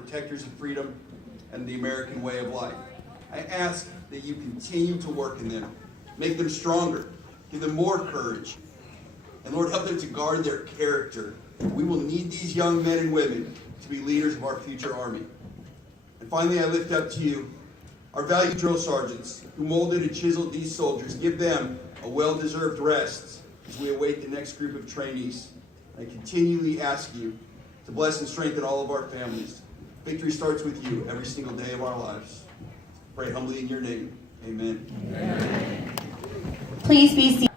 protectors of freedom and the American way of life. I ask that you continue to work in them, make them stronger, give them more courage, and Lord, help them to guard their character. We will need these young men and women to be leaders of our future Army. And finally, I lift up to you our valued drill sergeants who molded and chiseled these soldiers. Give them a well-deserved rest as we await the next group of trainees. I continually ask you to bless and strengthen all of our families. Victory starts with you every single day of our lives. Pray humbly in your name. Amen. Amen. Please be seated.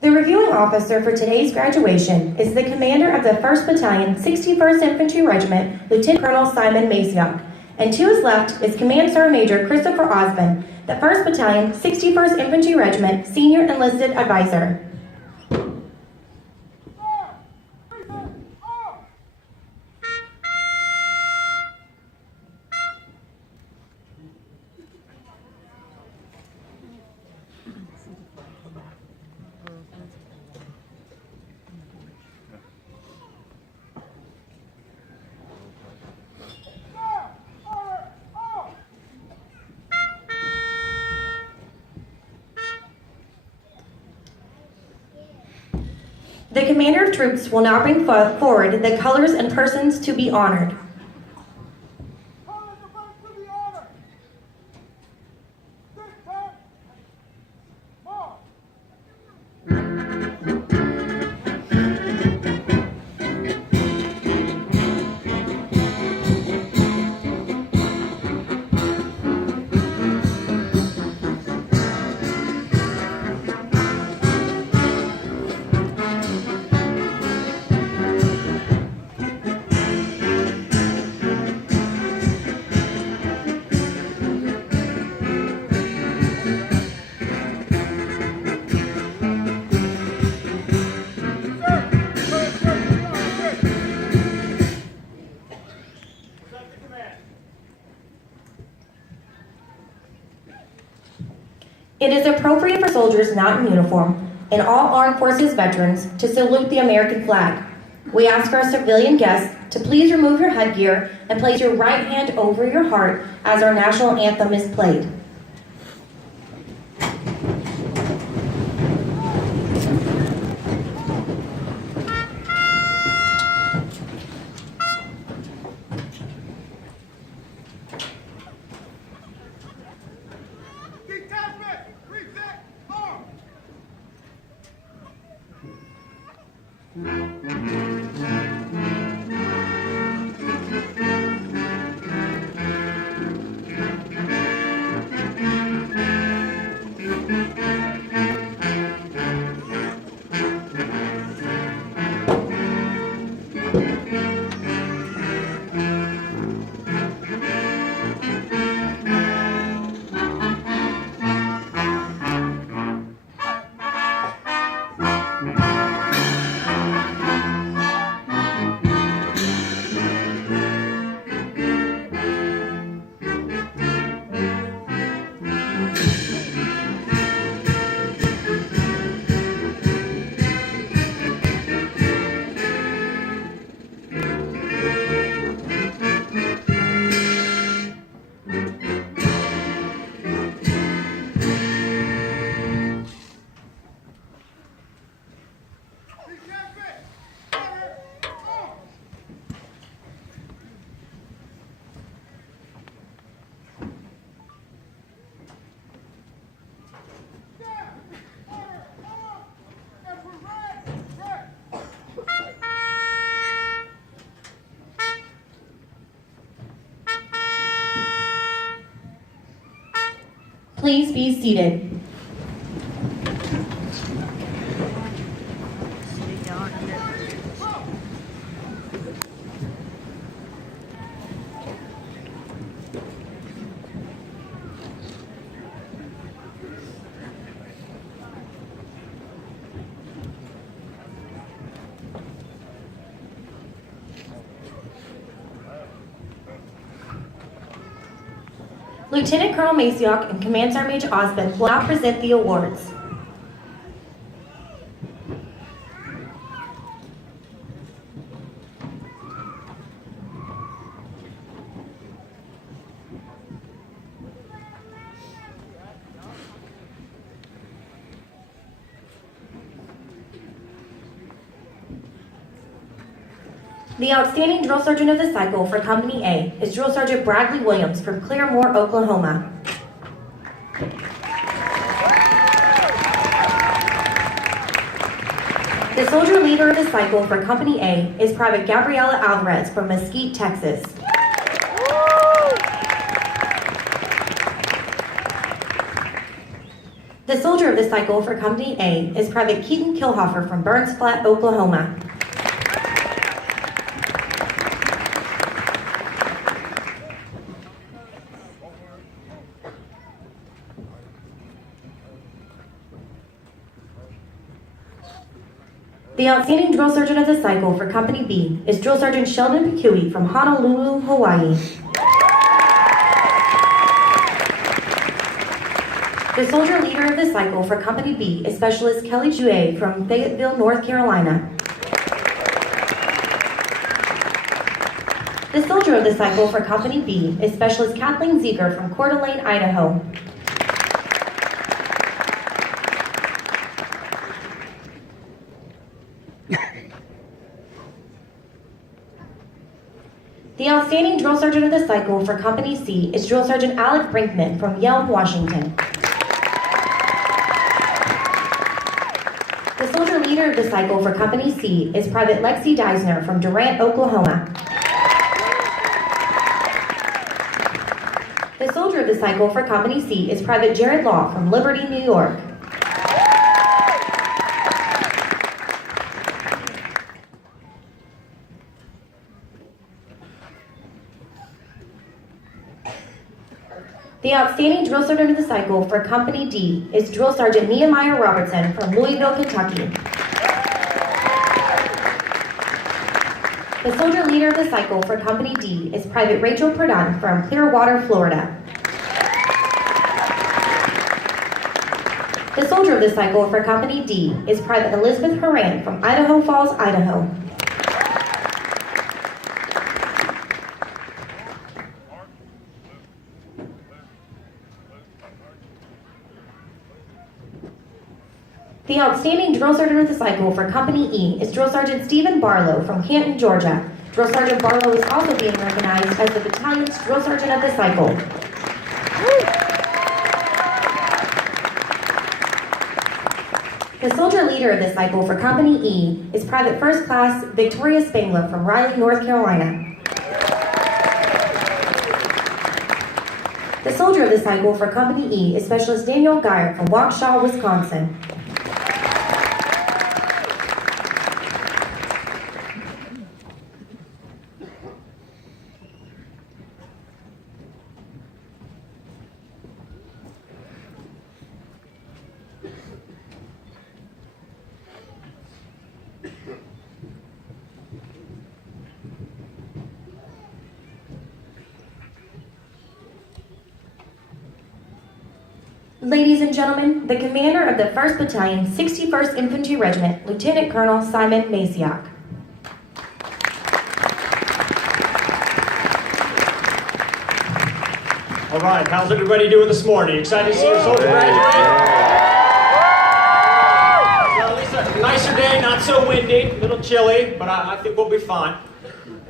The reviewing officer for today's graduation is the commander of the 1st Battalion, 61st Infantry Regiment, Lieutenant Colonel Simon Masiak. And to his left is Command Sergeant Major Christopher Osmond, the 1st Battalion, 61st Infantry Regiment, Senior Enlisted Advisor. The commander of troops will now bring forward the colors and persons to be honored. It is appropriate for soldiers not in uniform and all armed forces veterans to salute the American flag. We ask our civilian guests to please remove your headgear and place your right hand over your heart as our national anthem is played. Please be seated. Lieutenant Colonel Maciok and Command Sergeant Major Osmond will now present the awards. The Outstanding Drill Sergeant of the Cycle for Company A is Drill Sergeant Bradley Williams from Claremore, Oklahoma. The Soldier Leader of the Cycle for Company A is Private Gabriela Alvarez from Mesquite, Texas. The Soldier of the Cycle for Company A is Private Keaton Kilhofer from Burns Flat, Oklahoma. The Outstanding Drill Sergeant of the Cycle for Company B is Drill Sergeant Sheldon Picui from Honolulu, Hawaii. The Soldier Leader of the Cycle for Company B is Specialist Kelly Jouet from Fayetteville, North Carolina. The Soldier of the Cycle for Company B is Specialist Kathleen Zeger from Coeur d'Alene, Idaho. The Outstanding Drill Sergeant of the Cycle for Company C is Drill Sergeant Alec Brinkman from Yelm, Washington. The Soldier Leader of the Cycle for Company C is Private Lexi Deisner from Durant, Oklahoma. The Soldier of the Cycle for Company C is Private Jared Law from Liberty, New York. The Outstanding Drill Sergeant of the Cycle for Company D is Drill Sergeant Nehemiah Robertson from Louisville, Kentucky. The Soldier Leader of the Cycle for Company D is Private Rachel Perdon from Clearwater, Florida. The Soldier of the Cycle for Company D is Private Elizabeth Horan from Idaho Falls, Idaho. The Outstanding Drill Sergeant of the Cycle for Company E is Drill Sergeant Stephen Barlow from Canton, Georgia. Drill Sergeant Barlow is also being recognized as the battalion's Drill Sergeant of the Cycle. The Soldier Leader of the Cycle for Company E is Private First Class Victoria Spangler from Raleigh, North Carolina. The Soldier of the Cycle for Company E is Specialist Daniel Geyer from Waukesha, Wisconsin. Ladies and gentlemen, the commander of the 1st Battalion, 61st Infantry Regiment, Lieutenant Colonel Simon Maciok. All right, how's everybody doing this morning? Excited to see your soldier graduate? Well, at least a nicer day, not so windy, a little chilly, but I think we'll be fine.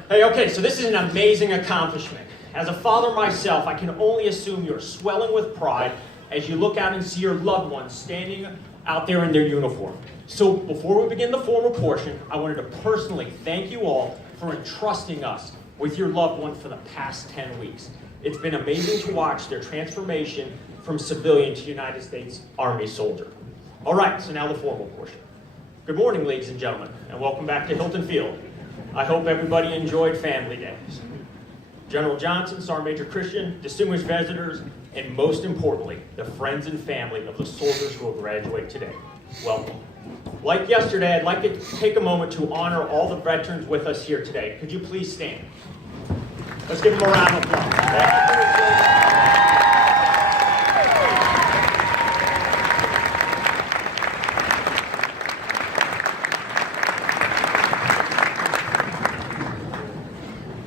Hey, okay, so this is an amazing accomplishment. As a father myself, I can only assume you're swelling with pride as you look out and see your loved ones standing out there in their uniform. So before we begin the formal portion, I wanted to personally thank you all for entrusting us with your loved ones for the past 10 weeks. It's been amazing to watch their transformation from civilian to United States Army soldier. All right, so now the formal portion. Good morning, ladies and gentlemen, and welcome back to Hilton Field. I hope everybody enjoyed Family Days. General Johnson, Sergeant Major Christian, distinguished visitors, and most importantly, the friends and family of the soldiers who will graduate today. Welcome. Like yesterday, I'd like to take a moment to honor all the veterans with us here today. Could you please stand? Let's give them a round of applause.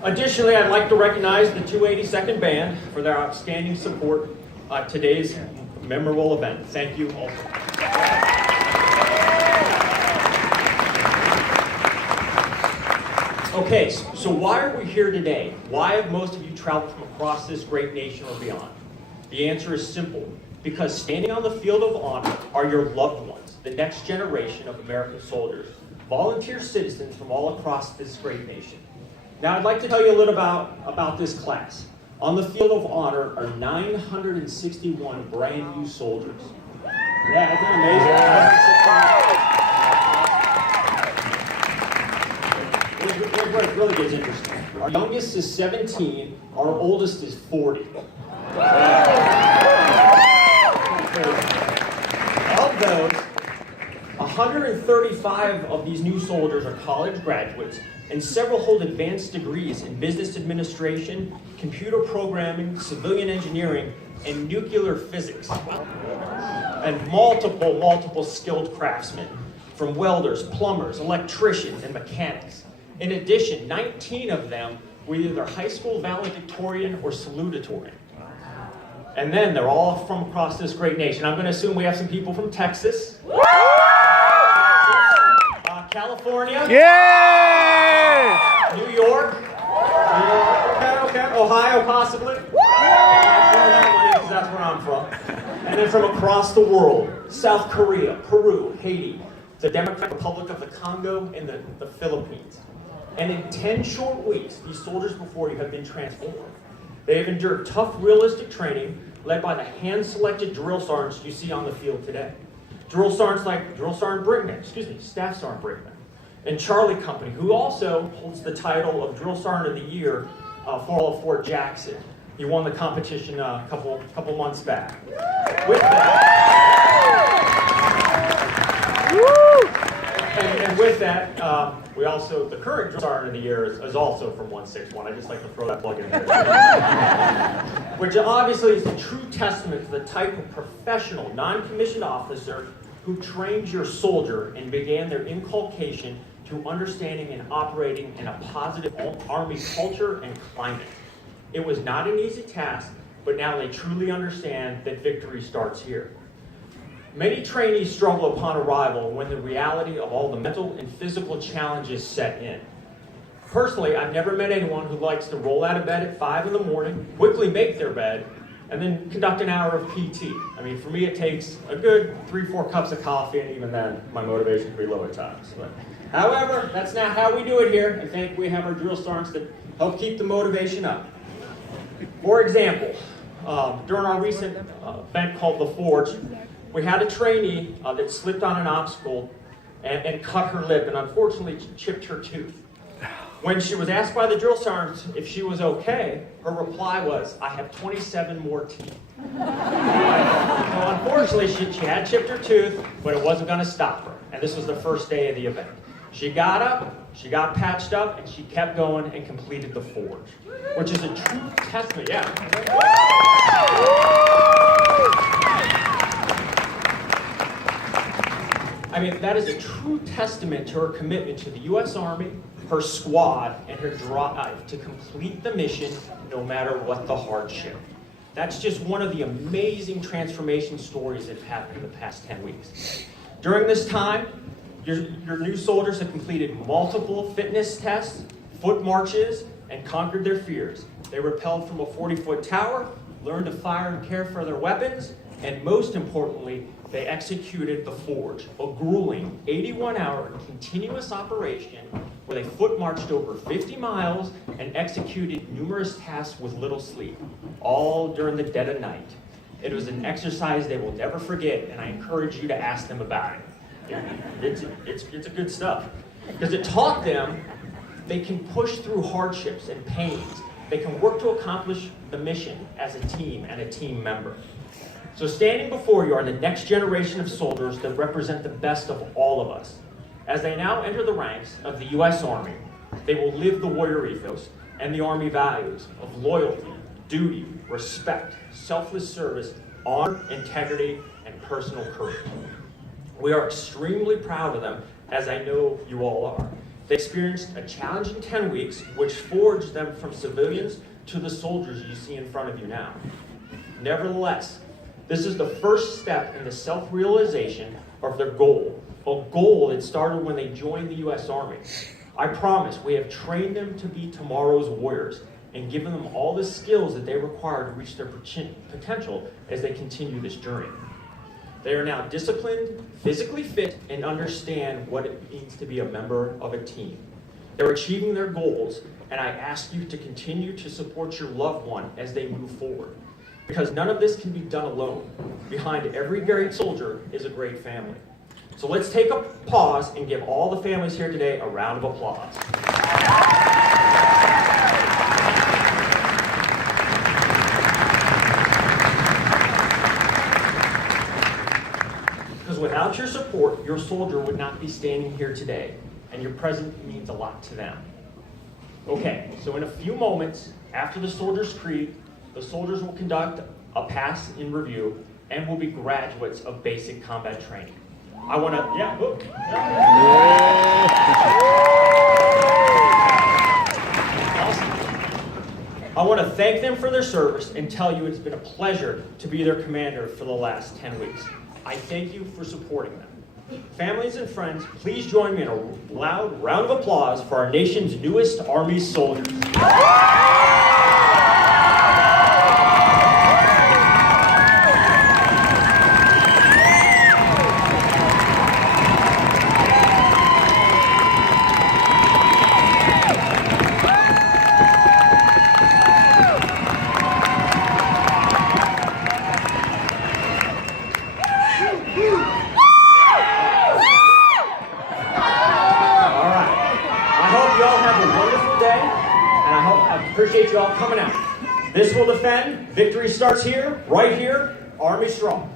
Additionally, I'd like to recognize the 282nd Band for their outstanding support at today's memorable event. Thank you also. Okay, so why are we here today? Why have most of you traveled from across this great nation or beyond? The answer is simple. Because standing on the field of honor are your loved ones, the next generation of American soldiers, volunteer citizens from all across this great nation. Now, I'd like to tell you a little about this class. On the field of honor are 961 brand new soldiers. Yeah, isn't that amazing? What really gets interesting. Our youngest is 17, our oldest is 40. Of those, 135 of these new soldiers are college graduates, and several hold advanced degrees in business administration, computer programming, civilian engineering, and nuclear physics. And multiple skilled craftsmen, from welders, plumbers, electricians, and mechanics. In addition, 19 of them were either high school valedictorian or salutatorian. And then they're all from across this great nation. I'm going to assume we have some people from Texas. California. Yeah! New York. Okay. Ohio, possibly. That's where I'm from. And then from across the world. South Korea, Peru, Haiti, the Democratic Republic of the Congo, and the Philippines. And in 10 short weeks, these soldiers before you have been transformed. They have endured tough, realistic training led by the hand-selected drill sergeants you see on the field today. Drill sergeants like Drill Sergeant Brinkman, Staff Sergeant Brinkman, and Charlie Company, who also holds the title of Drill Sergeant of the Year for all of Fort Jackson. He won the competition a couple months back. With that, we also, the current Drill Sergeant of the Year is also from 161. I just like to throw that plug in there. Which obviously is a true testament to the type of professional, non-commissioned officer who trained your soldier and began their inculcation to understanding and operating in a positive Army culture and climate. It was not an easy task, but now they truly understand that victory starts here. Many trainees struggle upon arrival when the reality of all the mental and physical challenges set in. Personally, I've never met anyone who likes to roll out of bed at 5 in the morning, quickly make their bed, and then conduct an hour of PT. I mean, for me, it takes a good 3-4 cups of coffee, and even then, my motivation can be low at times. But, however, that's not how we do it here. I think we have our drill sergeants that help keep the motivation up. For example, during our recent event called The Forge, we had a trainee that slipped on an obstacle and cut her lip, and unfortunately chipped her tooth. When she was asked by the drill sergeant if she was okay, her reply was, "I have 27 more teeth." So unfortunately, she had chipped her tooth, but it wasn't going to stop her. And this was the first day of the event. She got up, she got patched up, and she kept going and completed the forge, which is a true testament. Yeah. I mean, that is a true testament to her commitment to the U.S. Army, her squad, and her drive to complete the mission no matter what the hardship. That's just one of the amazing transformation stories that have happened in the past 10 weeks. During this time, your new soldiers have completed multiple fitness tests, foot marches, and conquered their fears. They rappelled from a 40-foot tower, learned to fire and care for their weapons, and most importantly, they executed the Forge, a grueling 81-hour continuous operation where they foot marched over 50 miles and executed numerous tasks with little sleep, all during the dead of night. It was an exercise they will never forget, and I encourage you to ask them about it. It's a good stuff, because it taught them they can push through hardships and pains. They can work to accomplish the mission as a team and a team member. So standing before you are the next generation of soldiers that represent the best of all of us. As they now enter the ranks of the U.S. Army, they will live the warrior ethos and the Army values of loyalty, duty, respect, selfless service, honor, integrity, and personal courage. We are extremely proud of them, as I know you all are. They experienced a challenging 10 weeks, which forged them from civilians to the soldiers you see in front of you now. Nevertheless, this is the first step in the self-realization of their goal, a goal that started when they joined the U.S. Army. I promise we have trained them to be tomorrow's warriors and given them all the skills that they require to reach their potential as they continue this journey. They are now disciplined, physically fit, and understand what it means to be a member of a team. They're achieving their goals, and I ask you to continue to support your loved one as they move forward. Because none of this can be done alone. Behind every great soldier is a great family. So let's take a pause and give all the families here today a round of applause. Because without your support, your soldier would not be standing here today, and your presence means a lot to them. Okay, so in a few moments, after the Soldier's Creed, the soldiers will conduct a pass in review and will be graduates of basic combat training. I want to, I want to thank them for their service and tell you it's been a pleasure to be their commander for the last 10 weeks. I thank you for supporting them. Families and friends, please join me in a loud round of applause for our nation's newest Army soldiers. Appreciate you all coming out. This will defend. Victory starts here, right here. Army strong.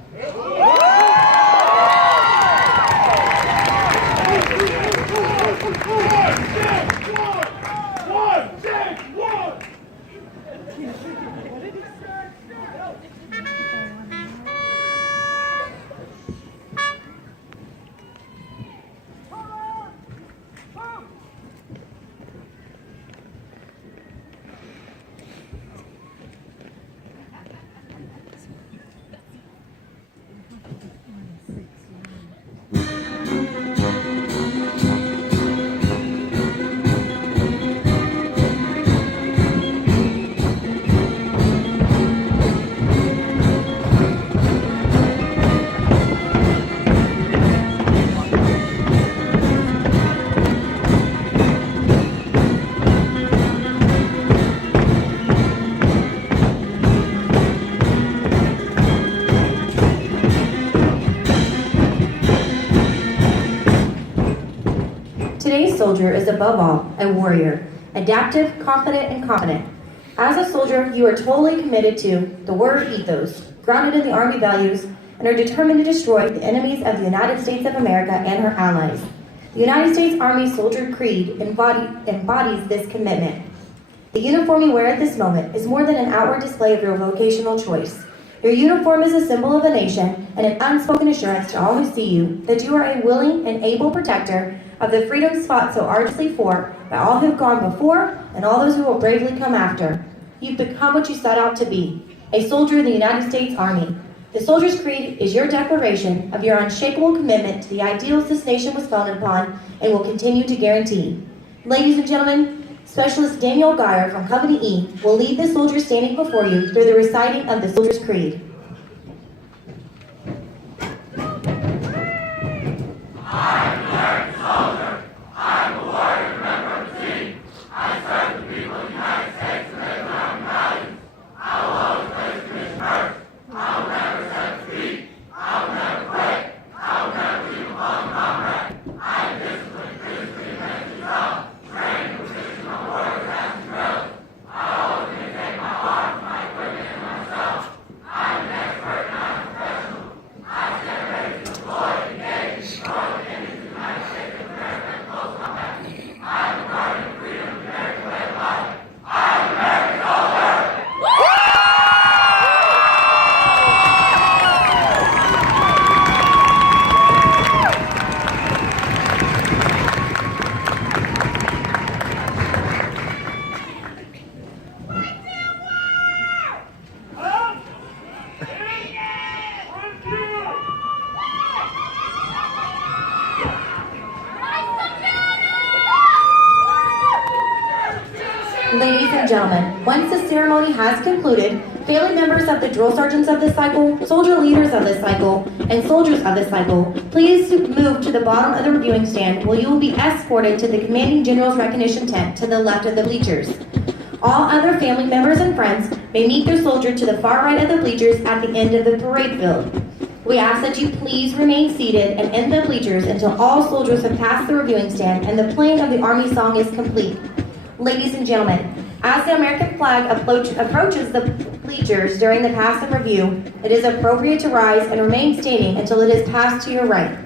Today's soldier is above all a warrior, adaptive, confident, and competent. As a soldier, you are totally committed to the warrior ethos, grounded in the Army values, and are determined to destroy the enemies of the United States of America and her allies. The United States Army Soldier Creed embodies this commitment. The uniform you wear at this moment is more than an outward display of your vocational choice. Your uniform is a symbol of a nation and an unspoken assurance to all who see you that you are a willing and able protector of the freedoms fought so arduously for by all who have gone before and all those who will bravely come after. You've become what you set out to be, a soldier of the United States Army. The Soldier's Creed is your declaration of your unshakable commitment to the ideals this nation was founded upon and will continue to guarantee. Ladies and gentlemen, Specialist Daniel Geyer from Company E will lead the soldiers standing before you through the reciting of the Soldier's Creed. I Ladies and gentlemen, once the ceremony has concluded, family members of the drill sergeants of the cycle, soldier leaders of the cycle, and soldiers of the cycle, please move to the bottom of the reviewing stand where you will be escorted to the Commanding General's recognition tent to the left of the bleachers. All other family members and friends may meet their soldier to the far right of the bleachers at the end of the parade field. We ask that you please remain seated and in the bleachers until all soldiers have passed the reviewing stand and the playing of the Army song is complete. Ladies and gentlemen, as the American flag approaches the bleachers during the pass and review, it is appropriate to rise and remain standing until it is passed to your right.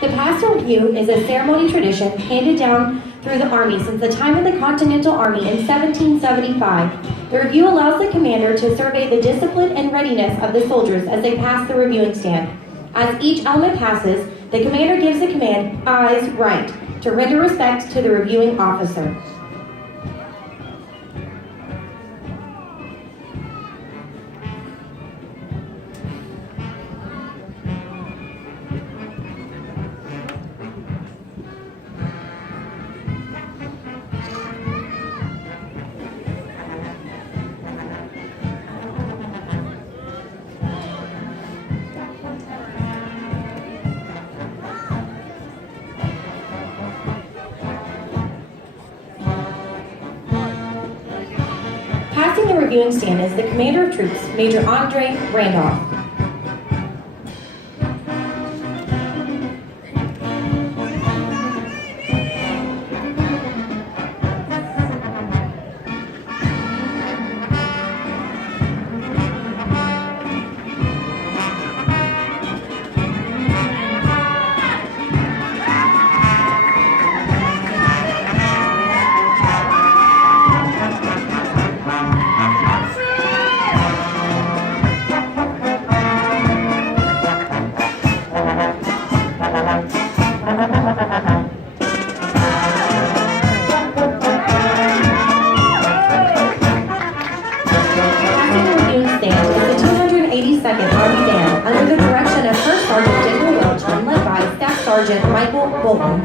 The pass and review is a ceremony tradition handed down through the Army since the time of the Continental Army in 1775. The review allows the commander to survey the discipline and readiness of the soldiers as they pass the reviewing stand. As each element passes, the commander gives the command, "Eyes right," to render respect to the reviewing officer. Passing the reviewing stand is the Commander of Troops, Major Andre Randolph. Under the direction of First Sergeant Daniel Welch and led by Staff Sergeant Michael Bolton.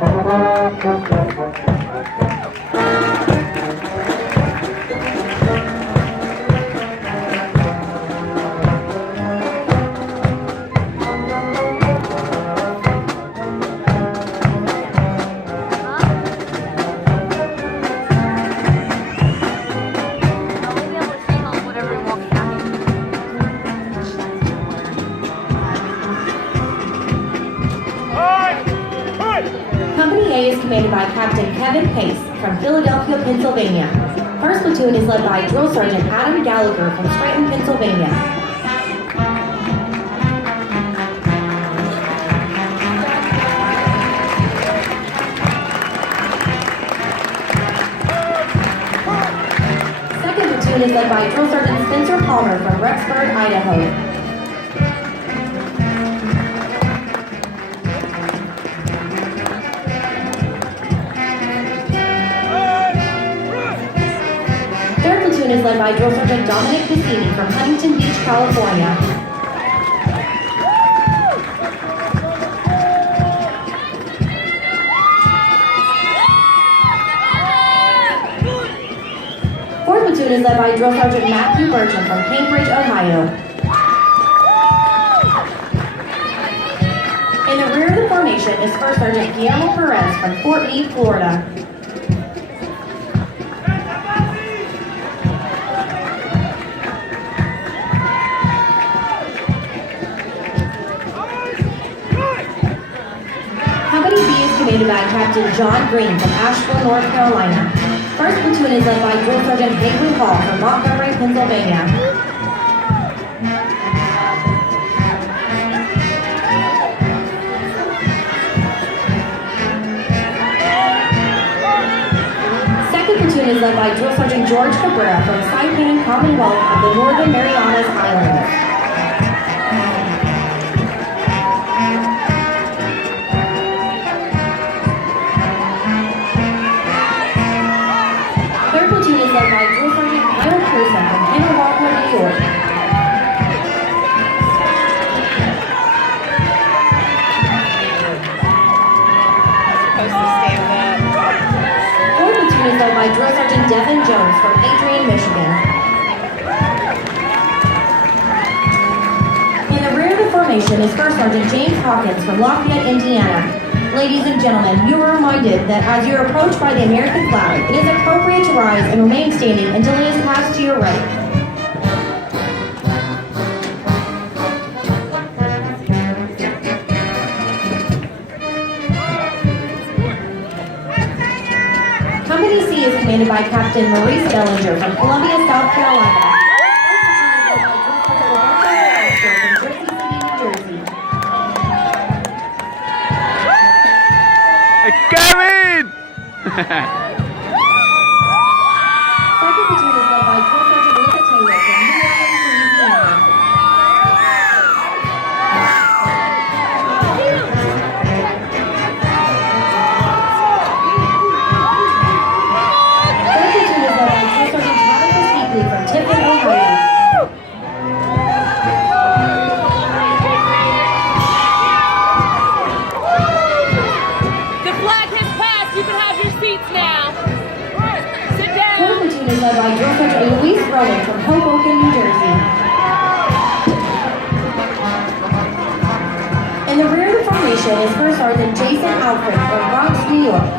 Company A is commanded by Captain Kevin Pace from Philadelphia, Pennsylvania. First platoon is led by Drill Sergeant Adam Gallagher from Scranton, Pennsylvania. Second platoon is led by Drill Sergeant Spencer Palmer from Rexburg, Idaho. Is led by Drill Sergeant Dominic Cassini from Huntington Beach, California. Fourth platoon is led by Drill Sergeant Matthew Bertram from Cambridge, Ohio. In the rear of the formation is First Sergeant Guillermo Perez from Fort Meade, Florida. commanded by Captain John Green from Asheville, North Carolina. 1st Platoon is led by Drill Sergeant Haley Hall from Montgomery, Pennsylvania. Platoon is led by Drill Sergeant George Cabrera from Saipan, Commonwealth of the Northern Marianas Islands. Third platoon is led by Drill Sergeant Kyle Pearson from Henry, New York. Is led by Drill Sergeant Devin Jones from Adrian, Michigan. In the rear of the formation is First Sergeant James Hawkins from Lafayette, Indiana. Ladies and gentlemen, you are reminded that as you are approached by the American flag, it is appropriate to rise and remain standing until it is passed to your right. Company C is commanded by Captain Maurice Bellinger from Columbia, South Carolina. Kevin! Second platoon is led by Drill Sergeant Lisa Taylor from New Orleans, Louisiana. From Tiffin, Ohio. The flag has passed. You can have your seats now. Sit down. Fourth platoon is led by Drill Sergeant Louise Rowan from Hoboken, New Jersey. In the rear of the formation is First Sergeant Jason Alfred from Bronx, New York.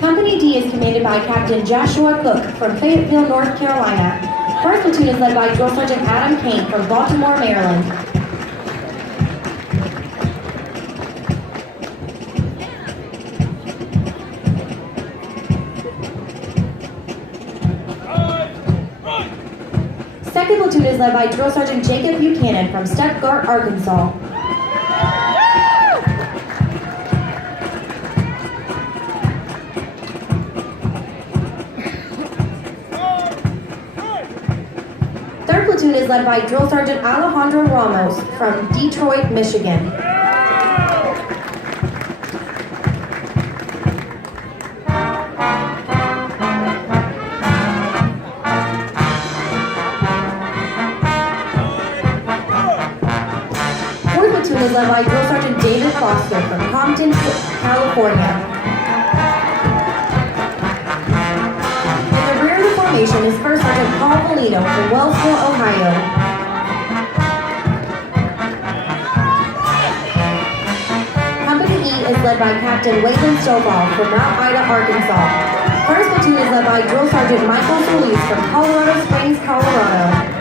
Company D is commanded by Captain Joshua Cook from Fayetteville, North Carolina. 1st platoon is led by Drill Sergeant Adam Kane from Baltimore, Maryland. Second platoon is led by Drill Sergeant Jacob Buchanan from Stuttgart, Arkansas. Third platoon is led by Drill Sergeant Alejandro Ramos from Detroit, Michigan. Fourth platoon is led by Drill Sergeant David Foster from Compton, California. Formation is First Sergeant Paul Polino from Wellsville, Ohio. Company E is led by Captain Wayland Stovall from Mount Ida, Arkansas. First platoon is led by Drill Sergeant Michael Solis from Colorado Springs, Colorado.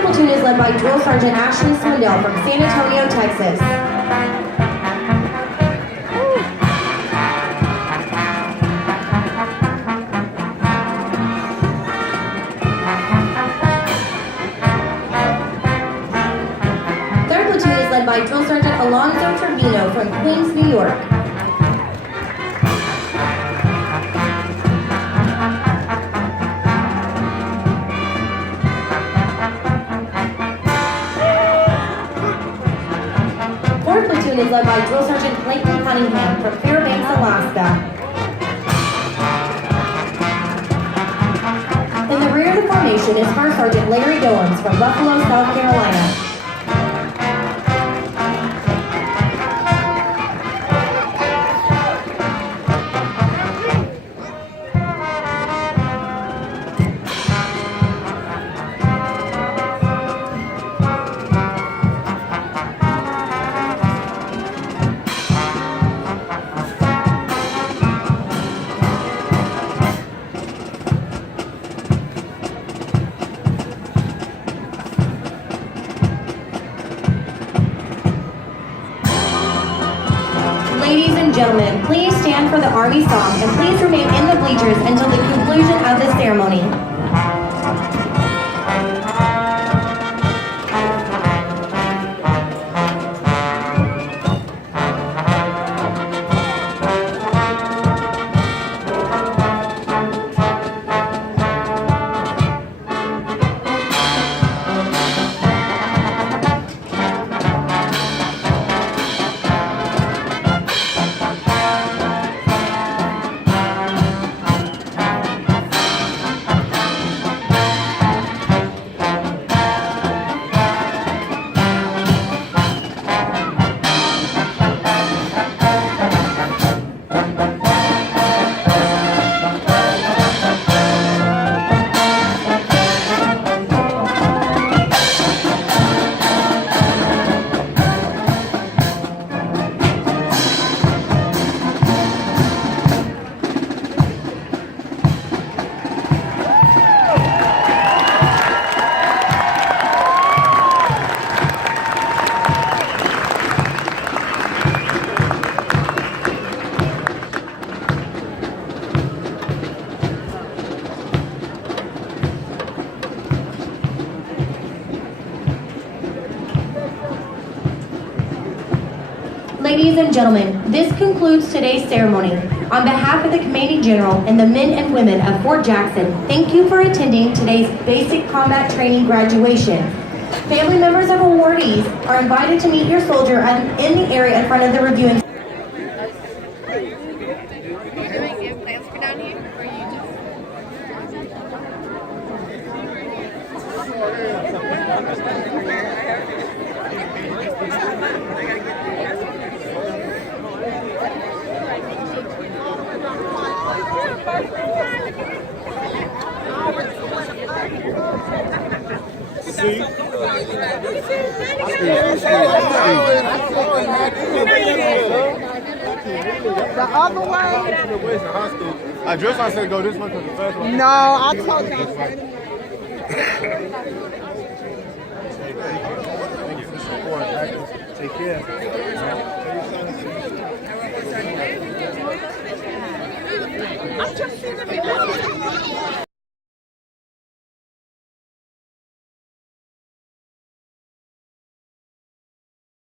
Platoon is led by Drill Sergeant Ashley Swindell from San Antonio, Texas. Third platoon is led by Drill Sergeant Alonzo Trevino from Queens, New York. Is led by Drill Sergeant Clayton Cunningham from Fairbanks, Alaska. In the rear of the formation is First Sergeant Larry Goins from Buffalo, South Carolina. please stand for the Army song and please remain in the bleachers until the conclusion of the ceremony. Ladies and gentlemen, this concludes today's ceremony. On behalf of the Commanding General and the men and women of Fort Jackson, thank you for attending today's Basic Combat Training graduation. Family members of awardees are invited to meet your soldier in the area in front of the reviewing. The other way? I just I said go this one because the first one. No, I told you. Thank you for support. Take care. I'm just seeing the